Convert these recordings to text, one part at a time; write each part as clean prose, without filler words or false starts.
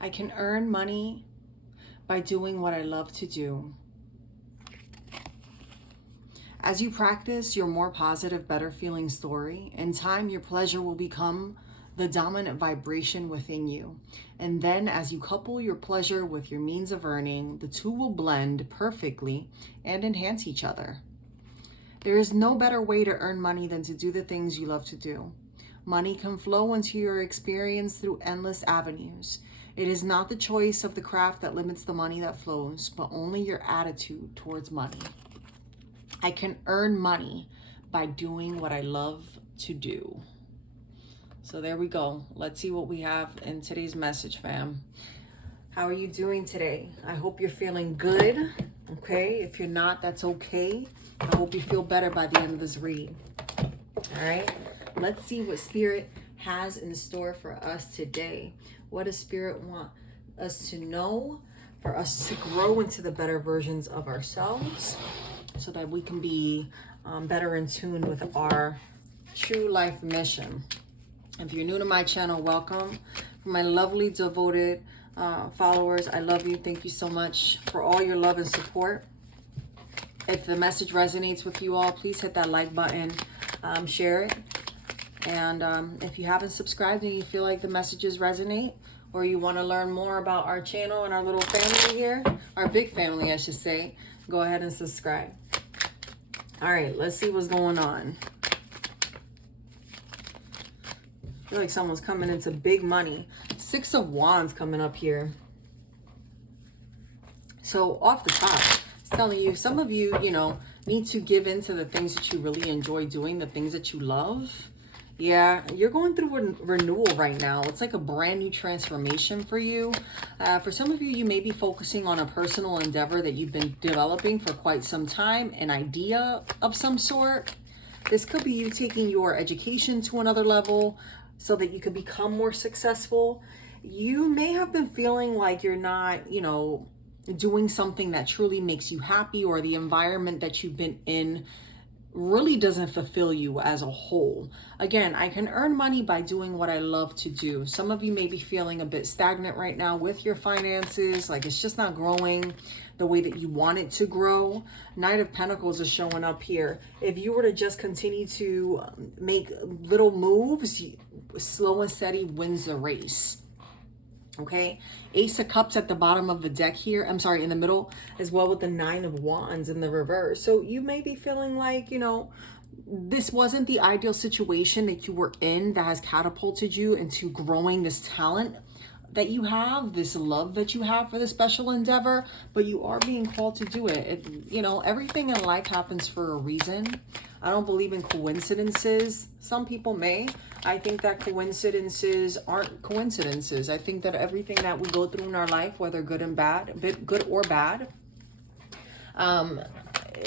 I can earn money by doing what I love to do. As you practice your more positive, better feeling story, in time your pleasure will become the dominant vibration within you. And then as you couple your pleasure with your means of earning, the two will blend perfectly and enhance each other. There is no better way to earn money than to do the things you love to do. Money can flow into your experience through endless avenues. It is not the choice of the craft that limits the money that flows, but only your attitude towards money. I can earn money by doing what I love to do. So there we go. Let's see what we have in today's message, fam. How are you doing today? I hope you're feeling good. Okay, if you're not, that's okay. I hope you feel better by the end of this read. All right, let's see what Spirit has in store for us today. What does Spirit want us to know, for us to grow into the better versions of ourselves, so that we can be better in tune with our true life mission? If you're new to my channel, welcome. For my lovely, devoted followers, I love you. Thank you so much for all your love and support. If the message resonates with you all, please hit that like button, share it. And if you haven't subscribed and you feel like the messages resonate, or you want to learn more about our channel and our little family here, our big family, I should say, go ahead and subscribe. All right, let's see what's going on. I feel like someone's coming into big money. 6 of Wands coming up here. So off the top, it's telling you, some of you, need to give in to the things that you really enjoy doing, the things that you love. Yeah, you're going through a renewal right now. It's like a brand new transformation for you. For some of you, you may be focusing on a personal endeavor that you've been developing for quite some time, an idea of some sort. This could be you taking your education to another level so that you could become more successful. You may have been feeling like you're not, doing something that truly makes you happy, or the environment that you've been in really doesn't fulfill you as a whole. Again, I can earn money by doing what I love to do. Some of you may be feeling a bit stagnant right now with your finances, like it's just not growing the way that you want it to grow. Knight of Pentacles is showing up here. If you were to just continue to make little moves, slow and steady wins the race. Okay, Ace of Cups at the bottom of the deck here. I'm sorry, in the middle, as well with the 9 of Wands in the reverse. So you may be feeling like, this wasn't the ideal situation that you were in that has catapulted you into growing this talent that you have, this love that you have for this special endeavor, but you are being called to do it. Everything in life happens for a reason. I don't believe in coincidences. Some people may. I think that coincidences aren't coincidences. I think that everything that we go through in our life, whether good and bad, good or bad,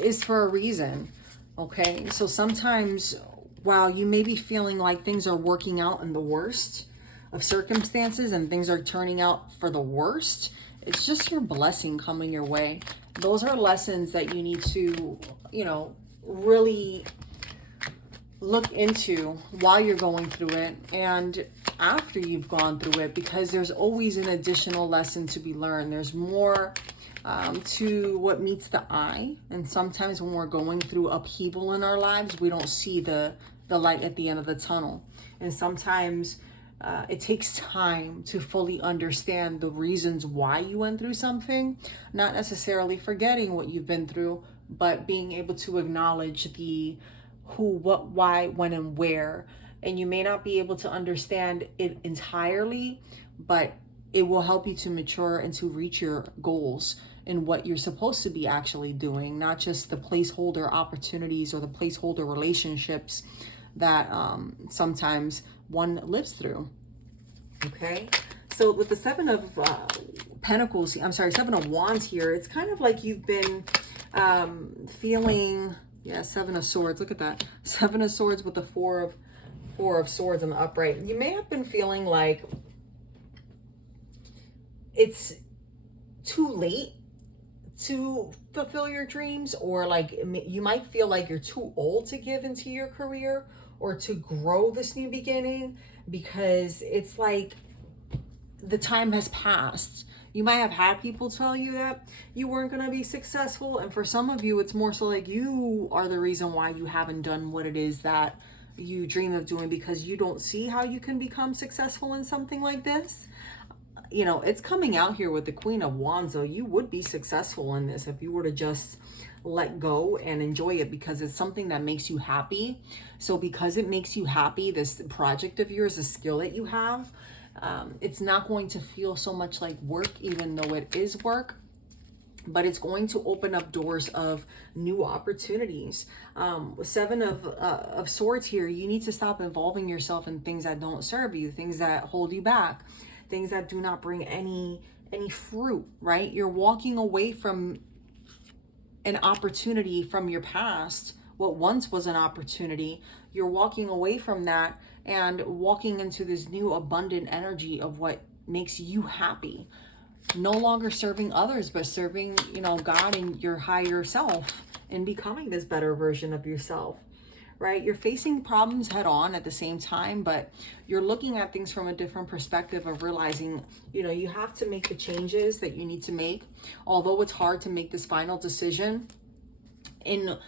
is for a reason. Okay, so sometimes while you may be feeling like things are working out in the worst of circumstances and things are turning out for the worst, it's just your blessing coming your way. Those are lessons that you need to, really look into while you're going through it and after you've gone through it, because there's always an additional lesson to be learned. There's more to what meets the eye, and sometimes when we're going through upheaval in our lives, we don't see the light at the end of the tunnel. And sometimes it takes time to fully understand the reasons why you went through something, not necessarily forgetting what you've been through, but being able to acknowledge the who, what, why, when, and where. And you may not be able to understand it entirely, but it will help you to mature and to reach your goals and what you're supposed to be actually doing, not just the placeholder opportunities or the placeholder relationships that sometimes one lives through. Okay, so with the 7 of Pentacles, Seven of Wands here, it's kind of like you've been feeling, 7 of Swords. Look at that, 7 of Swords with the four of Swords in the upright. You may have been feeling like it's too late to fulfill your dreams, or like you might feel like you're too old to give into your career or to grow this new beginning, because it's like the time has passed. You might have had people tell you that you weren't going to be successful. And for some of you, it's more so like you are the reason why you haven't done what it is that you dream of doing, because you don't see how you can become successful in something like this. You know, it's coming out here with the Queen of Wands, though. You would be successful in this if you were to just let go and enjoy it, because it's something that makes you happy. So because it makes you happy, this project of yours, the skill that you have, it's not going to feel so much like work, even though it is work, but it's going to open up doors of new opportunities. Seven of Swords here, you need to stop involving yourself in things that don't serve you, things that hold you back, things that do not bring any fruit, right? You're walking away from an opportunity from your past, what once was an opportunity. You're walking away from that and walking into this new abundant energy of what makes you happy. No longer serving others, but serving, you know, God and your higher self, and becoming this better version of yourself, right? You're facing problems head on at the same time, but you're looking at things from a different perspective of realizing, you know, you have to make the changes that you need to make. Although it's hard to make this final decision in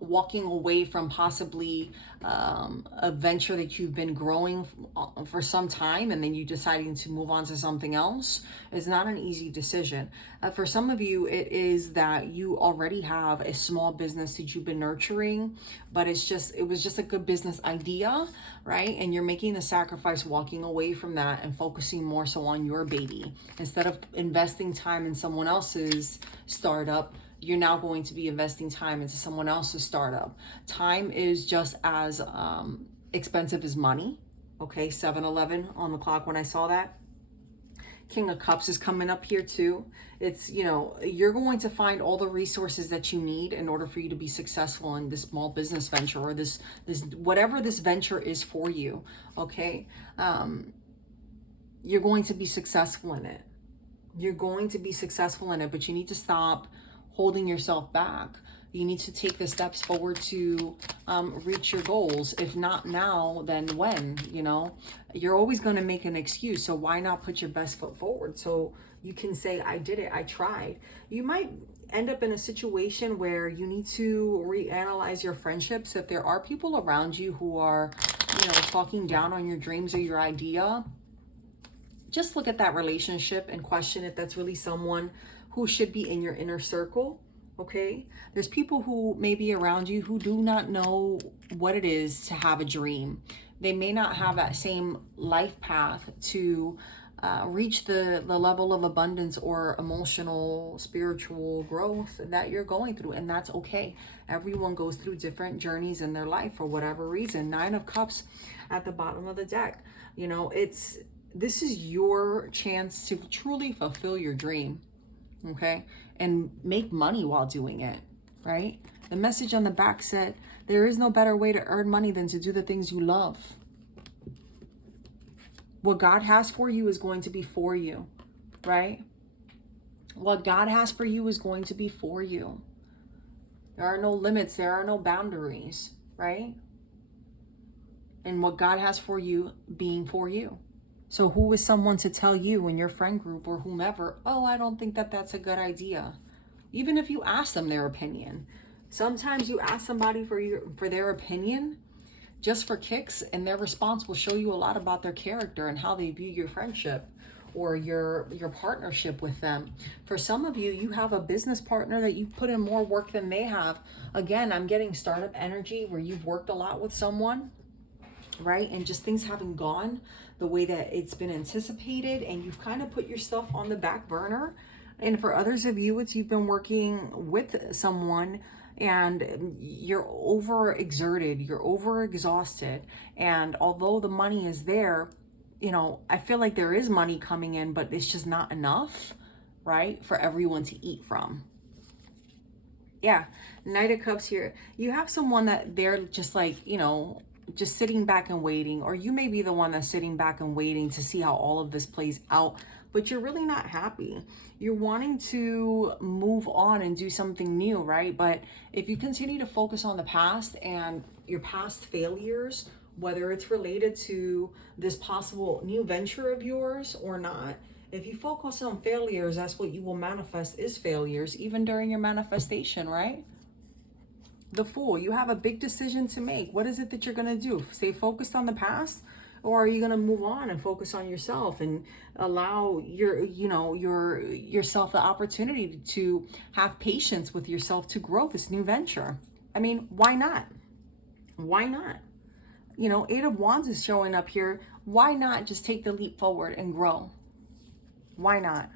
walking away from possibly a venture that you've been growing for some time, and then you deciding to move on to something else, is not an easy decision. For some of you, it is that you already have a small business that you've been nurturing, but it was just a good business idea, right? And you're making the sacrifice, walking away from that and focusing more so on your baby. Instead of investing time in someone else's startup, you're now going to be investing time into someone else's startup. Time is just as expensive as money. Okay, 7-Eleven on the clock when I saw that. King of Cups is coming up here too. It's, you know, you're going to find all the resources that you need in order for you to be successful in this small business venture, or this whatever this venture is for you. Okay, you're going to be successful in it. You're going to be successful in it, but you need to stop holding yourself back. You need to take the steps forward to reach your goals. If not now, then when? You know, you're always going to make an excuse. So why not put your best foot forward so you can say, I did it, I tried. You might end up in a situation where you need to reanalyze your friendships. If there are people around you who are, you know, talking down on your dreams or your idea, just look at that relationship and question if that's really someone who should be in your inner circle. Okay, there's people who may be around you who do not know what it is to have a dream. They may not have that same life path to reach the level of abundance or emotional, spiritual growth that you're going through, and that's okay. Everyone goes through different journeys in their life for whatever reason. 9 of Cups at the bottom of the deck. You know, this is your chance to truly fulfill your dream. Okay, and make money while doing it, right? The message on the back said, there is no better way to earn money than to do the things you love. What God has for you is going to be for you, right? What God has for you is going to be for you. There are no limits, there are no boundaries, right? And what God has for you being for you. So who is someone to tell you in your friend group or whomever, oh, I don't think that that's a good idea? Even if you ask them their opinion. Sometimes you ask somebody for their opinion just for kicks, and their response will show you a lot about their character and how they view your friendship or your partnership with them. For some of you, you have a business partner that you've put in more work than they have. Again, I'm getting startup energy where you've worked a lot with someone, right? And just things haven't gone the way that it's been anticipated, and you've kind of put your stuff on the back burner. And for others of you, it's you've been working with someone and you're overexerted, you're overexhausted. And although the money is there, you know, I feel like there is money coming in, but it's just not enough, right? For everyone to eat from. Yeah, Knight of Cups here. You have someone that they're just like, you know, just sitting back and waiting, or you may be the one that's sitting back and waiting to see how all of this plays out, but you're really not happy. You're wanting to move on and do something new, right? But if you continue to focus on the past and your past failures whether it's related to this possible new venture of yours or not. If you focus on failures, that's what you will manifest, is failures, even during your manifestation, right? The Fool, you have a big decision to make. What is it that you're going to do? Stay focused on the past? Or are you going to move on and focus on yourself and allow yourself the opportunity to have patience with yourself to grow this new venture? I mean, why not? Why not? Eight of Wands is showing up here. Why not just take the leap forward and grow? Why not?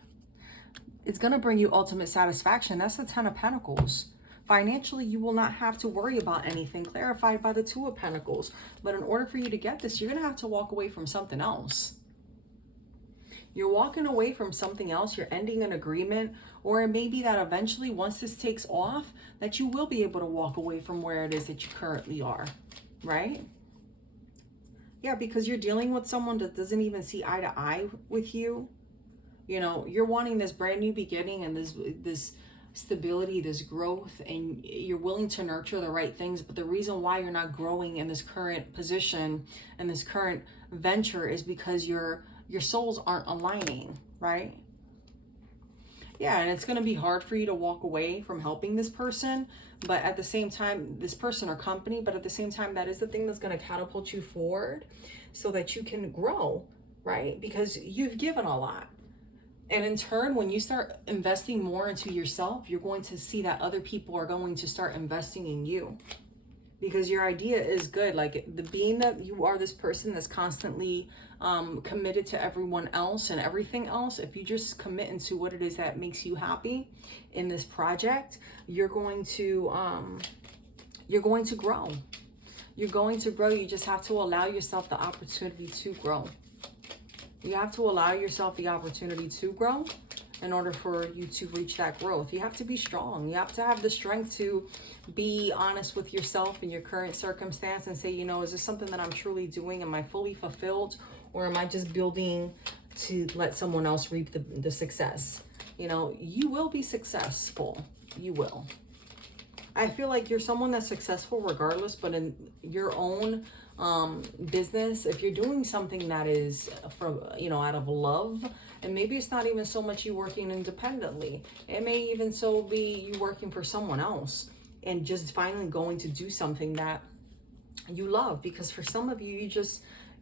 It's going to bring you ultimate satisfaction. That's the Ten of Pentacles. Financially, you will not have to worry about anything, clarified by the Two of Pentacles. But in order for you to get this, you're going to have to walk away from something else. You're walking away from something else. You're ending an agreement. Or it may be that eventually, once this takes off, that you will be able to walk away from where it is that you currently are. Right? Yeah, because you're dealing with someone that doesn't even see eye to eye with you. You're wanting this brand new beginning and this stability, this growth, and you're willing to nurture the right things. But the reason why you're not growing in this current position and this current venture is because your souls aren't aligning, right? Yeah, and it's going to be hard for you to walk away from helping this person, but at the same time, this person or company, but at the same time, that is the thing that's going to catapult you forward so that you can grow, right? Because you've given a lot. And in turn, when you start investing more into yourself, you're going to see that other people are going to start investing in you. Because your idea is good. Like, being that you are this person that's constantly committed to everyone else and everything else, if you just commit into what it is that makes you happy in this project, you're going to grow. You're going to grow. You just have to allow yourself the opportunity to grow. You have to allow yourself the opportunity to grow in order for you to reach that growth. You have to be strong. You have to have the strength to be honest with yourself in your current circumstance and say, is this something that I'm truly doing? Am I fully fulfilled? Or am I just building to let someone else reap the success? You will be successful. You will. I feel like you're someone that's successful regardless, but in your own business, if you're doing something that is from out of love, and maybe it's not even so much you working independently, it may even so be you working for someone else and just finally going to do something that you love. Because for some of you,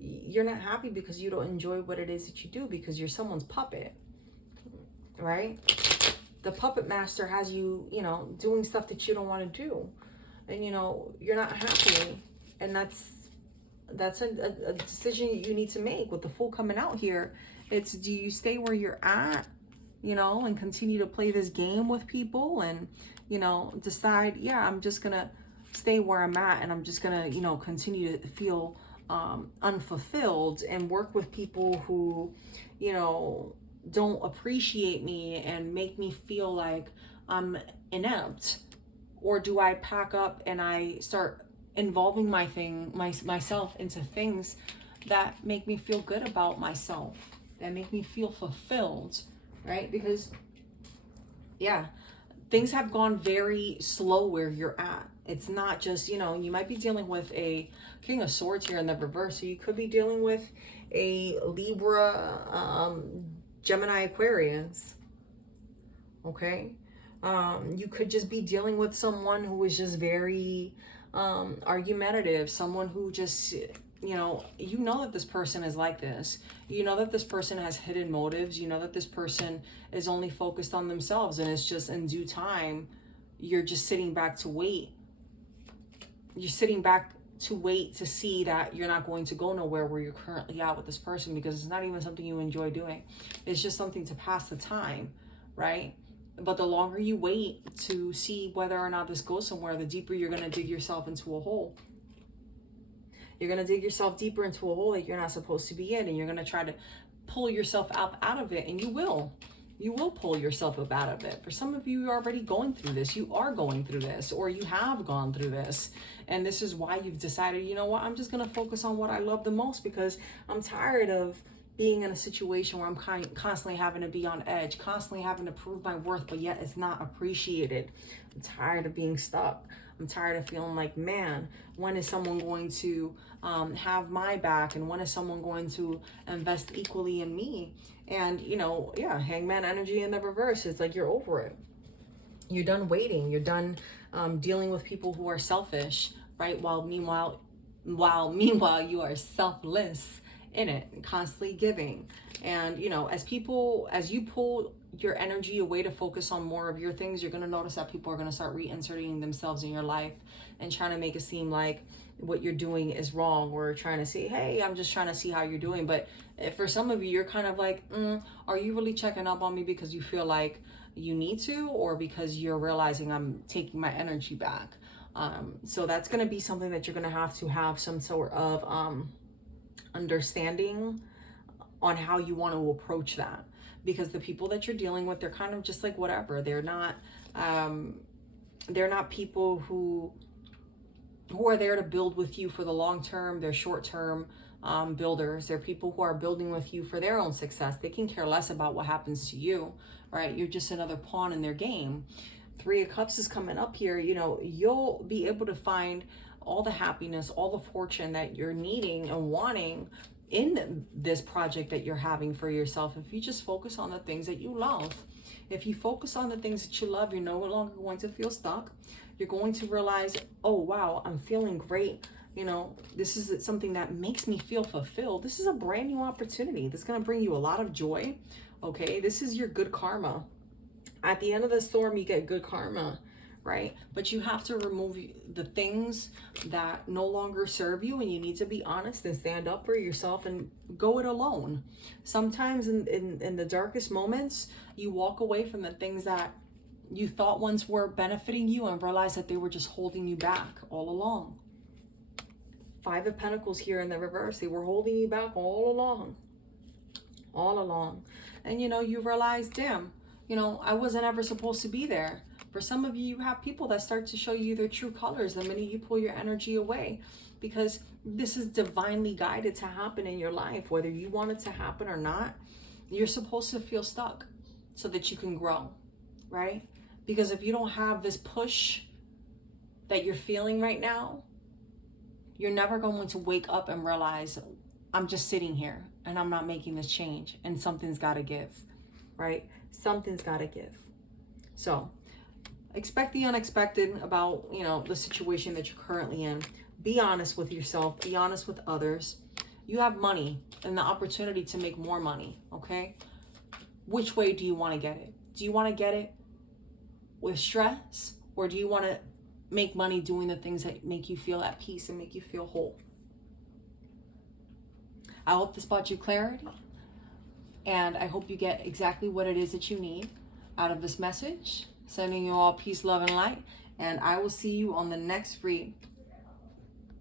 you're not happy because you don't enjoy what it is that you do, because you're someone's puppet, right? The puppet master has you, doing stuff that you don't want to do, and you're not happy, and that's a decision you need to make. With the Fool coming out here, it's, do you stay where you're at, and continue to play this game with people and, decide, yeah, I'm just going to stay where I'm at and I'm just going to, continue to feel unfulfilled and work with people who, don't appreciate me and make me feel like I'm inept? Or do I pack up and I start involving myself into things that make me feel good about myself, that make me feel fulfilled, right? Because, yeah, things have gone very slow where you're at. It's not just, you might be dealing with a King of Swords here in the reverse. So you could be dealing with a Libra, Gemini, Aquarius, okay? You could just be dealing with someone who is just very argumentative, someone who just, that this person is like this. That this person has hidden motives. That this person is only focused on themselves, and it's just in due time, you're just sitting back to wait. You're sitting back to wait to see that you're not going to go nowhere where you're currently at with this person, because it's not even something you enjoy doing. It's just something to pass the time, right? But the longer you wait to see whether or not this goes somewhere, the deeper you're going to dig yourself into a hole. You're going to dig yourself deeper into a hole that you're not supposed to be in, and you're going to try to pull yourself up out of it, and you will. You will pull yourself up out of it. For some of you, you're already going through this. You are going through this, or you have gone through this. And this is why you've decided, I'm just going to focus on what I love the most, because I'm tired of, being in a situation where I'm constantly having to be on edge, constantly having to prove my worth, but yet it's not appreciated. I'm tired of being stuck. I'm tired of feeling like, man, when is someone going to have my back? And when is someone going to invest equally in me? And, you know, yeah, hangman energy in the reverse. It's like you're over it. You're done waiting. You're done dealing with people who are selfish, right? While meanwhile you are selfless in it, constantly giving. And, you know, as you pull your energy away to focus on more of your things, you're going to notice that people are going to start reinserting themselves in your life and trying to make it seem like what you're doing is wrong, or trying to say, hey, I'm just trying to see how you're doing. But for some of you, you're kind of like, are you really checking up on me because you feel like you need to, or because you're realizing I'm taking my energy back? So that's going to be something that you're going to have some sort of understanding on how you want to approach that, because the people that you're dealing with, they're kind of just like whatever. They're not people who are there to build with you for the long term. They're short term builders. They're people who are building with you for their own success. They can care less about what happens to you, right? You're just another pawn in their game. 3 of Cups is coming up here. You know, you'll be able to find all the happiness, all the fortune that you're needing and wanting in this project that you're having for yourself, if you just focus on the things that you love. If you focus on the things that you love, you're no longer going to feel stuck. You're going to realize, oh wow, I'm feeling great. You know, this is something that makes me feel fulfilled. This is a brand new opportunity that's going to bring you a lot of joy. Okay, this is your good karma. At the end of the storm, you get good karma, right? But you have to remove the things that no longer serve you, and you need to be honest and stand up for yourself and go it alone. Sometimes in the darkest moments, you walk away from the things that you thought once were benefiting you and realize that they were just holding you back all along. 5 of Pentacles here in the reverse. They were holding you back all along. And, you know, you realize, damn, you know, I wasn't ever supposed to be there. For some of you, you have people that start to show you their true colors the minute you pull your energy away, because this is divinely guided to happen in your life. Whether you want it to happen or not, you're supposed to feel stuck so that you can grow, right? Because if you don't have this push that you're feeling right now, you're never going to wake up and realize, I'm just sitting here and I'm not making this change, and something's got to give, right? Something's got to give. So expect the unexpected about, you know, the situation that you're currently in. Be honest with yourself. Be honest with others. You have money and the opportunity to make more money, okay? Which way do you want to get it? Do you want to get it with stress, or do you want to make money doing the things that make you feel at peace and make you feel whole? I hope this brought you clarity, and I hope you get exactly what it is that you need out of this message. Sending you all peace, love, and light, and I will see you on the next read.